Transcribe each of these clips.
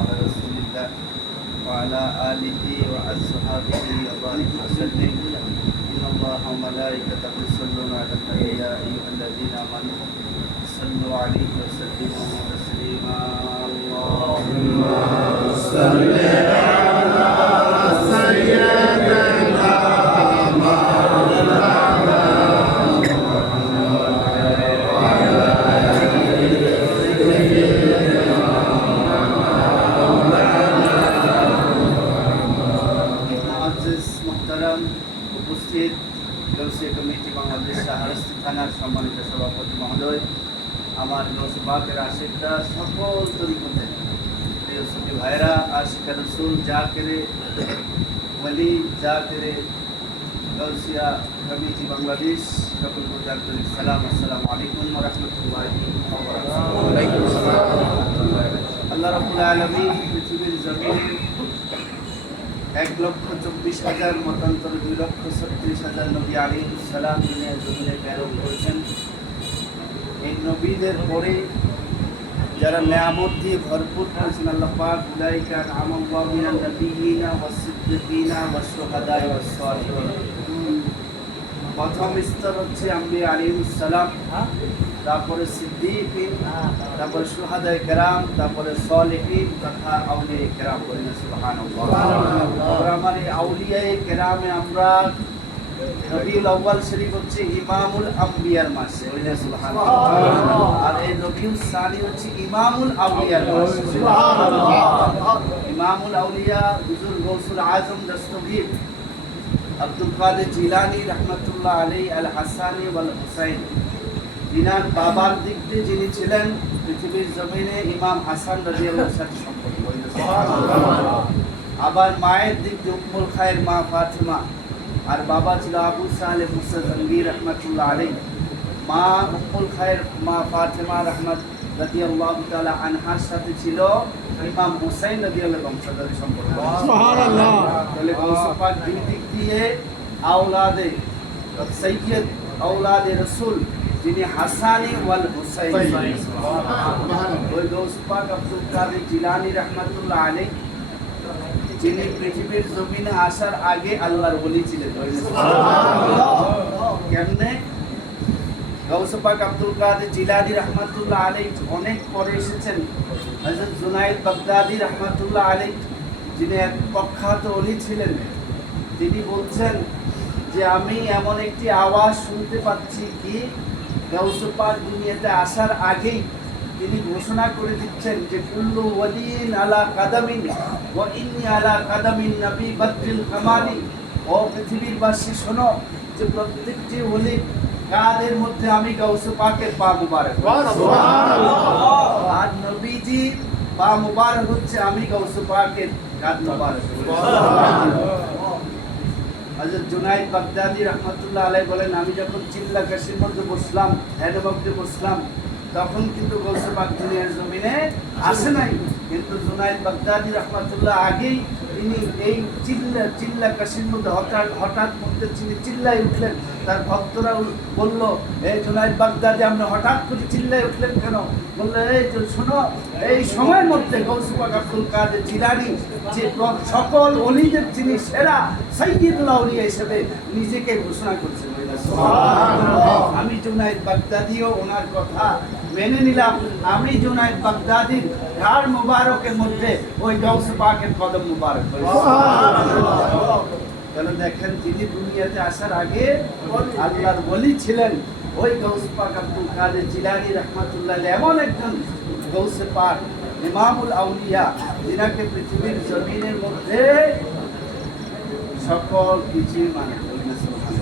على رسول الله وعلى آله وأصحابه وبارك وسلم. إن الله وملائكته يصلون على النبي يا أيها الذين آمنوا صلوا عليه وسلموا تسليما. اللهم صل على ওয়ালি যা করে গৌসিয়া কমিটি বাংলাদেশ সকল আন্তরিক সালাম আসসালামু আলাইকুম ওয়া রহমতুল্লাহ আল্লাহ রাবুল আলমী পৃথিবীর জমিনে এক লক্ষ চব্বিশ হাজার, মতান্তর দুই লক্ষ ছত্রিশ হাজার নবী আলী সালাম দুনিয়া জমিনে প্রেরণ করেছেন। এই নবীদের পরে যারা নিয়ামত দিয়ে ভরপুর করেছেন আল্লাহ পাক উলাইকা মিনান নাবিয়িনা ওয়াস সিদ্দিকিনা ওয়াস শুহাদায়ে ওয়াস সালিহিন। প্রথম স্তর হচ্ছে আলাইহিস সালাম তারপরে সিদ্দিকিন তারপরে সুহাদায়ে কেরাম তারপরে সলিহিন তথা আউলিয়া কেরাম বলেন সুবহানাল্লাহ। আমার এই কেরামে আমরা রবিউল আউয়াল শরীফ হচ্ছে ইমামুল আম্বিয়ার মাস। আর এই রবিউল সানি হচ্ছে ইমামুল আউলিয়ার মাস। ইমামুল আউলিয়া হুজুর গৌসুল আজম দস্তগীর আব্দুল কাদের জিলানি রহমতুল্লাহ আলী আল হাসানি ওয়াল হুসাইন বাবার দিক দিয়ে যিনি ছিলেন পৃথিবীর জমিনে ইমাম হাসান রাজিয়াল্লাহর সাথে সম্পর্ক। আবার মায়ের দিক দিয়ে উম্মুল খায়ের মা ফাতিমা। আর বাবা ছিল আবু সালে মুসা জঙ্গির রহমতুল্লাহ আলী মা উম্মুল খায়ের মা ফাতিমা রহমত রাদিয়াল্লাহু তাআলা আনহার সাথে ছিল ইমাম হুসাইন রাদিয়াল্লাহু বংশধরের সম্পর্ক। সুবহানাল্লাহ। তাহলে গৌসে পাক দুই দিক দিয়ে আওলাদে সৈয়দ আওলাদে রসুল যিনি হাসানি ওয়াল হুসাইন। ওই গৌসে পাক আব্দুল কাদের জিলানী রহমাতুল্লাহ আলাইহি। যিনি পৃথিবীর জমিনে আসার আগে আল্লাহর বলি ছিলেন। কেমনে? গৌসে পাক আব্দুল কাদের জিলানী রহমাতুল্লাহ আলাইহি অনেক পরে এসেছেন। হযরত জুনাইদ বাগদাদি রহমাতুল্লাহ আলাইহি, যিনি এক প্রখ্যাত অলি ছিলেন। তিনি বলছেন যে, আমি এমন একটি আওয়াজ শুনতে পাচ্ছি কি গাউসে দুনিয়াতে আসার আগেই তিনি ঘোষণা করে দিচ্ছেন যে কুল্লু ওয়ালিন আলা কাদামিন ইন্নি আলা কাদামিন নবী বদরিল কামালি। ও পৃথিবীর বাসী শোনো যে প্রত্যেকটি ওলি কাদের মধ্যে আমি গাউসে পাকের পা মুবারক আর নবীজি পা মুবারক হচ্ছে আমি গাউসে পাকের কাদ মুবারক জুনাইদ বাগদাদি রহমতুল্লাহ আলাই বলেন আমি যখন চিল্লা কাশির মধ্যে বসলাম ধ্যানভক্তে বসলাম তখন কিন্তু গৌসে পাক দুনিয়ার জমিনে আসে নাই। কিন্তু জুনাইদ বাগদাদি রহমতুল্লাহ আগেই তিনি এই চিল্লা চিল্লা কাশির মধ্যে হঠাৎ হঠাৎ মধ্যে তিনি চিল্লাই উঠলেন। তার ভক্তরা বলল, এই জুনাইদ বাগদাদি, আপনি হঠাৎ করে চিল্লাই উঠলেন কেন? বলল, এই শোনো, এই সময়ের মধ্যে গৌসে পাক আব্দুল কাদের জিলানি, যে সকল অলিদের যিনি সেরা, সাইয়্যিদুল আউলিয়া হিসেবে নিজেকে ঘোষণা করছেন। আমি জুনাইদ বাগদাদিও ওনার কথা মেনে নিলাম। আমি জুনাইদ বাগদাদির ঘাড় মুবারকের মধ্যে ওই গৌস পাকের কদম মুবারক কেন দেখেন তিনি দুনিয়াতে আসার আগে আল্লাহর বলি ছিলেন, ওই গৌস পাক আব্দুল কাদের জিলানি রহমাতুল্লাহ এমন একজন গৌসে পাক, ইমামুল আউলিয়া, যিনাকে পৃথিবীর জমিনের মধ্যে সকল কিছুই মানে।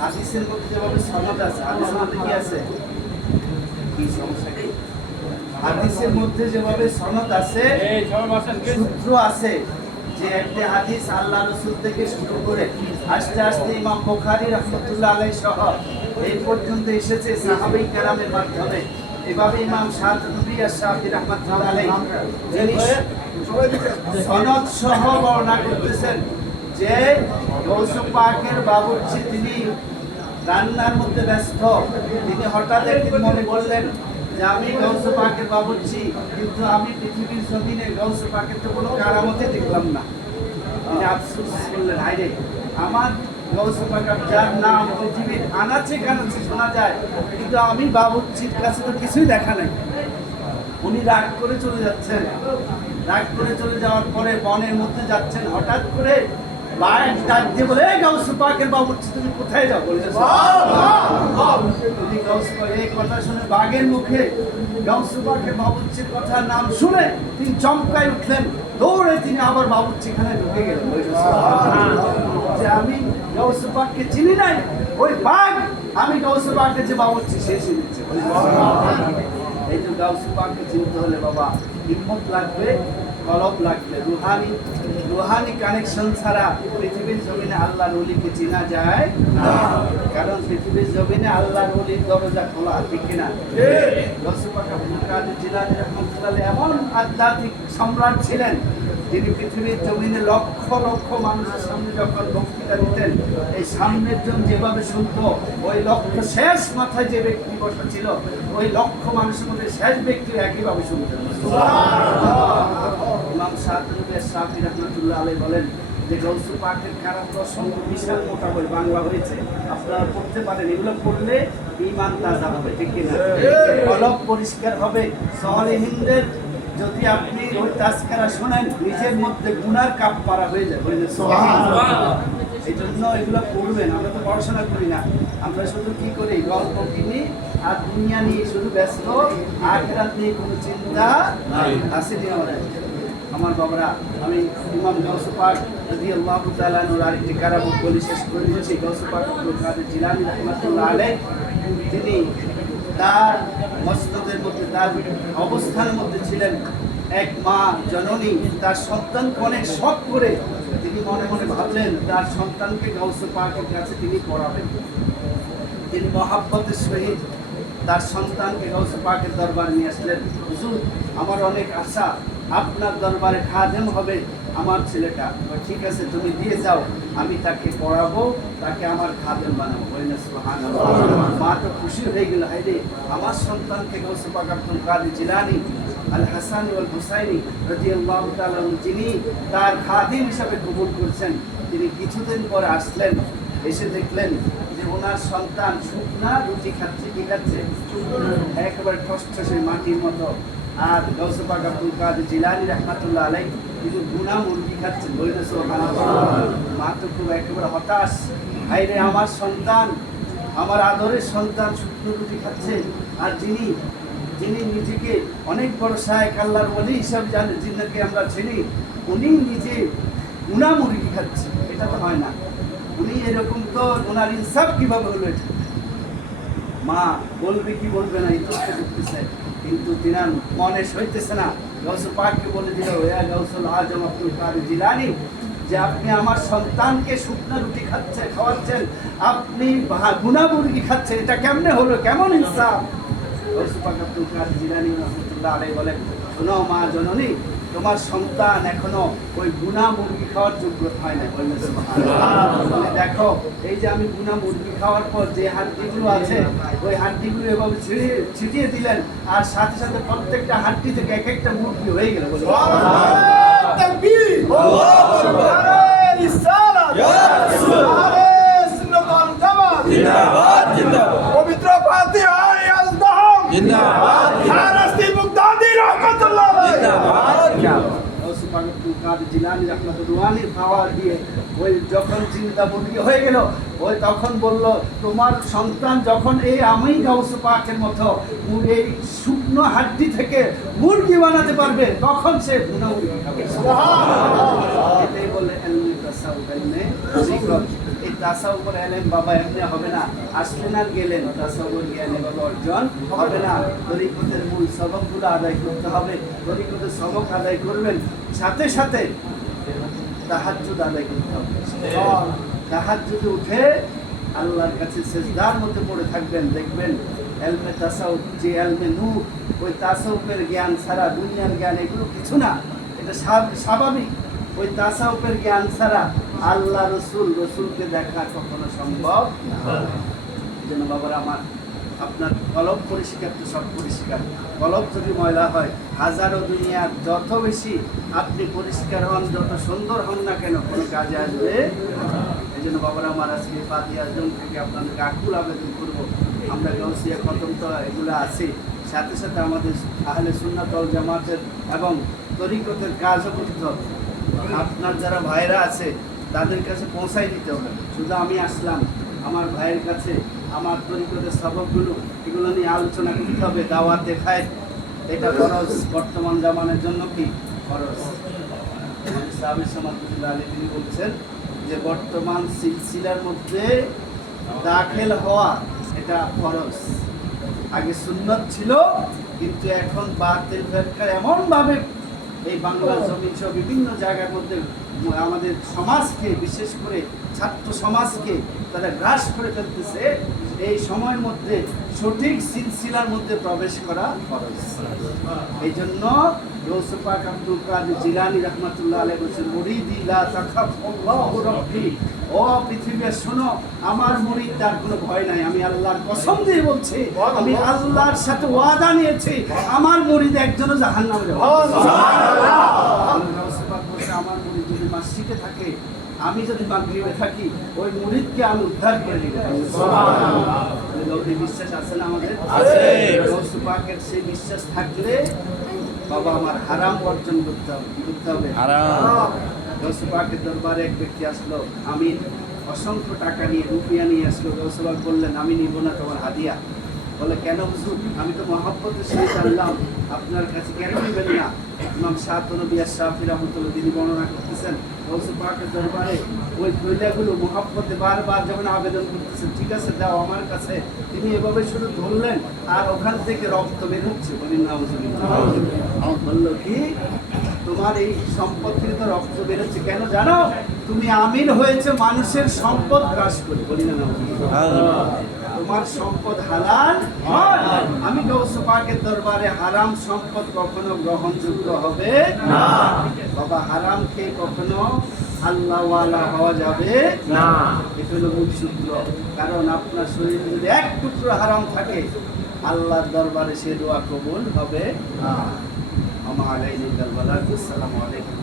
হাদিসের মধ্যে যেভাবে সনদ আছে, হাদিসের মধ্যে কি আছে? কি সমস্যা কি? হাদিসের মধ্যে যেভাবে সনদ আছে, সূত্র আছে যে একটি হাদিস আল্লাহ রসুল থেকে শুরু করে আস্তে আস্তে ইমাম বুখারী রহমতুল্লাহ আলাই সহ এই পর্যন্ত এসেছে সাহাবাই কেরামের মাধ্যমে। এভাবে ইমাম শাহী আর শাহি রহমতুল্লাহ আলাই সনদ সহ বর্ণনা করতেছেন যে গৌসু পাকের বাবুর্চি তিনি রান্নার মধ্যে ব্যস্ত। তিনি হঠাৎ একদিন মনে বললেন যে আমি গৌসু পাকের বাবুর্চি, কিন্তু আমি পৃথিবীর জমিনে গৌসু পাকের তো কোনো কারামতে দেখলাম না। তিনি আফসোস করলেন হাইরে আমার গৌসু পাক যার নাম পৃথিবীর আনাচে কানাচে শোনা যায়, কিন্তু আমি বাবুর্চির কাছে তো কিছুই দেখা নাই। উনি রাগ করে চলে যাচ্ছেন। রাগ করে চলে যাওয়ার পরে বনের মধ্যে যাচ্ছেন। হঠাৎ করে বাঘ ডাক দিয়ে বলে চমকায় উঠলেন। দৌড়ে তিনি আবার বাবুর্চিখানে ঢুকে গেলেন। যে আমি গাউসু পাককে চিনি নাই, ওই বাঘ, আমি গাউসু পাককে যে বাবুর্চি, সে চিনেছে এই যে গাউসু চিনতে হলে বাবা, হিম্মত লাগবে কলব লাগবে। রুহানি রুহানি কানেকশন ছাড়া পৃথিবীর জমিনে আল্লাহ রলিকে চেনা যায় না। কারণ পৃথিবীর জমিনে আল্লাহ রলির দরজা খোলা আছে কিনা? গাউসু পাক আব্দুল রহমতুল্লাহ এমন আধ্যাত্মিক সম্রাট ছিলেন তিনি পৃথিবীর জমিনে লক্ষ লক্ষ মানুষের সামনে যখন বক্তৃতা দিতেন এই সামনের জন যেভাবে শুনতো ওই লক্ষ শেষ মাথায় যে ব্যক্তি বসা ছিল ওই লক্ষ মানুষের মধ্যে শেষ ব্যক্তি একইভাবে শুনতেন ইমাম রহমতুল্লাহ আলাই বলেন যে গৌসু পাকের কারাম দর্শন বিশাল মোটা বই বাংলা হয়েছে। আপনারা পড়তে পারেন এগুলো পড়লে ইমান তাজা হবে ঠিক কিনা? অলক পরিষ্কার হবে সহলিহিনদের যদি আপনি ওই তাস্কারা শোনেন নিজের মধ্যে গুনার কাপ পারা হয়ে যায় এই জন্য এগুলো পড়বেন আমরা তো পড়াশোনা করি না। আমরা শুধু কি করি গল্প কিনি আর দুনিয়া নিয়ে শুধু ব্যস্ত আখরাত নিয়ে কোনো চিন্তা আসেনি আমাদের আমার বাবারা আমি ইমাম গৌসু পাক যদি আল্লাহ তালানুর আরেকটি কারামত বলি শেষ করে দিয়েছি। গৌসু পাক আব্দুল কাদের জিলানি রহমতুল্লাহ আলাই তিনি তার মস্তদের মধ্যে, তার অবস্থানের মধ্যে ছিলেন এক মা জননী, তার সন্তান কনে শখ করে তিনি মনে মনে ভাবলেন, তার সন্তানকে গাউসু পাকের কাছে তিনি পড়াবেন। তিনি মহাব্বতের সহিত তার সন্তানকে গাউসু পাকের দরবার নিয়ে আসলেন। হুজুর, আমার অনেক আশা আপনার দরবারে খাদেম হবে আমার ছেলেটা। ঠিক আছে, তুমি দিয়ে যাও, আমি তাকে পড়াবো, তাকে আমার খাদেম বানাবো। মা তো খুশি হয়ে গেল হাইরে আমার সন্তানকে গাউসু পাক আব্দুল কাদের জিলানি আল হাসান ওয়াল হুসাইনি তাআলা আনহু, যিনি তার খাদিম হিসাবে কবুল করছেন, তিনি কিছুদিন পরে আসলেন, এসে দেখলেন যে ওনার সন্তান শুকনা রুটি খাচ্ছে, কি খাচ্ছে? একেবারে ঠসঠসে মাটির মতো। আর গৌসফাক আব্দুল কাদের জিলানি রহমাতুল্লাহ আলাই কিন্তু গুনা মুরগি খাচ্ছেন বলে মা তো খুব একেবারে হতাশ। হাইরে আমার সন্তান, আমার আদরের সন্তান শুকনো রুটি খাচ্ছে, আর যিনি যিনি নিজেকে অনেক বড় শায়েক আল্লাহর বলি হিসাবে জানেন যিনাকে আমরা চিনি, উনি নিজে গুনা মুরগি খাচ্ছে। এটা তো হয় না। উনি এরকম তো ওনার ইনসাফ কীভাবে হলো এটা? মা বলবে কি বলবে না, এই তথ্য করতেছে কিন্তু তিনার মনে সইতেছে না। গৌসুল পাককে বলে দিল ইয়া গৌসুল আজম আব্দুল কার জিলানি যে আপনি আমার সন্তানকে শুকনা রুটি খাচ্ছে, খাওয়াচ্ছেন। আপনি গুনা মুরগি খাচ্ছেন? এটা কেমনে হলো? কেমন ইনসাফ? গৌসুল পাক আব্দুল কার জিলানি রহমতুল্লাহ আলাই বলেন, শোনো মা জননী তোমার সন্তান এখনও ওই গুনা মুরগি খাওয়ার যোগ্য হয় না বললে দেখো এই যে আমি গুনা মুরগি খাওয়ার পর যে হাড্ডিগুলো আছে ওই হাড্ডিগুলো এভাবে ছিঁড়িয়ে ছিটিয়ে দিলেন আর সাথে সাথে প্রত্যেকটা হাড্ডি থেকে এক একটা মুরগি হয়ে গেল। পবিত্র পাতি হয় জিন্দাবাদ। জিলানি দিয়ে, ওই যখন চিন্তা মুরগি হয়ে গেল, ওই তখন বলল, তোমার সন্তান যখন এই আমি মতো এই শুকনো হাড্ডি থেকে মুরগি বানাতে পারবে, তখন সে মুরগি খাবে এলেম বাবা এমনি হবে না। আর গেলেন জ্ঞান অর্জন হবে না। মূল আদায় করতে হবে। সবক আদায় করবেন, সাথে সাথে আদায় করতে হবে। উঠে আল্লাহর কাছে সেজদার মধ্যে পড়ে থাকবেন, দেখবেন এলমে তাসাউফ, যে এলমে নূর, ওই তাসাউফের জ্ঞান ছাড়া দুনিয়ার জ্ঞান এগুলো কিছু না। এটা স্বাভ- স্বাভাবিক। ওই তাসাউফের জ্ঞান ছাড়া আল্লাহ রসুল রসুলকে দেখা কখনো সম্ভব না। এই জন্য বাবারা আমার, আপনার কলব পরিষ্কার তো সব পরিষ্কার। কলব যদি ময়লা হয়, হাজারো দুনিয়ার যত বেশি আপনি পরিষ্কার হন, যত সুন্দর হন না কেন, কোনো কাজে আসবে এই জন্য বাবারা আমার আজকে পাতি আজম থেকে আপনাদেরকে আকুল আবেদন করব। আমরা গৌসিয়া খতম তো এগুলো আছে। সাথে সাথে আমাদের আহলে সুন্নাতল জামাতের এবং তরিকতের কাজও করতে হবে। আপনার যারা ভাইরা আছে, তাদের কাছে পৌঁছাই দিতে হবে। শুধু আমি আসলাম, আমার ভাইয়ের কাছে, আমার তরিকতের সবকগুলো, এগুলো নিয়ে আলোচনা করতে হবে, দাওয়াত দেখায়। এটা খরচ বর্তমান জামানের জন্য কি খরচ? সাহাবি সমাজুল্লাহ আলী তিনি বলছেন যে, বর্তমান সিলসিলার মধ্যে দাখিল হওয়া এটা খরচ। আগে সুন্নত ছিল, কিন্তু এখন বাতিল ফেরকা এমনভাবে এই বাংলা জমিন সহ বিভিন্ন জায়গার মধ্যে আমাদের সমাজকে, বিশেষ করে ছাত্র সমাজকে তারা গ্রাস করে ফেলতেছে। এই সময়ের মধ্যে সঠিক সিলসিলার মধ্যে প্রবেশ করা খরচ এই জন্য গৌসপাক আব্দুল কাদের জিলানি রহমতুল্লাহ আলাই বলছেন মুরিদি লা তাখাফ আল্লাহু রাব্বি। ও পৃথিবীর শোনো আমার মুরিদ তার কোনো ভয় নাই। আমি আল্লাহর কসম দিয়ে বলছি আমি আল্লাহর সাথে ওয়াদা নিয়েছি আমার মুরিদ একজনও জাহান্নামে যাবে না। গৌসপাক বলছে, আমার মুরিদ যদি মসজিদে থাকে আমি যদি মাগরিবে থাকি ওই মুরিদকে আমি উদ্ধার করে এই বিশ্বাস আছে না আমাদের? পাকের সেই বিশ্বাস থাকলে বাবা আমার হারাম অর্জন করতে হবে করতে হবে। পাকের দরবারে এক ব্যক্তি আসলো আমি অসংখ্য টাকা নিয়ে রুপিয়া নিয়ে আসলো। গৌসু বললেন আমি নিব না তোমার হাদিয়া। বলে কেন হুজুর? আমি তো মহাব্বতের সহিত আনলাম আপনার কাছে কেন নেবেন না? ইমাম শাহি রহমতুল্লাহ তিনি বর্ণনা করতেছেন পাকের দরবারে ওই বারবার যখন আবেদন করতেছেন ঠিক আছে দাও আমার কাছে। তিনি এভাবে শুধু ধরলেন আর ওখান থেকে রক্ত বের হচ্ছে। বলি বলল কি? তোমার এই সম্পদ থেকে তো রক্ত বেরোচ্ছে কেন জানো? তুমি আমির হয়েছে মানুষের সম্পদ গ্রাস করে। বলি না তোমার সম্পদ হালাল আমি গৌস দরবারে হারাম সম্পদ কখনো গ্রহণযোগ্য হবে না। বাবা, হারাম খেয়ে কখনো আল্লাহওয়ালা হওয়া যাবে না। এটা হলো কারণ আপনার শরীরে যদি এক টুকরো হারাম থাকে, আল্লাহর দরবারে সে দোয়া কবুল হবে না। আমার আলাইকুম আসসালামু। আলাইকুম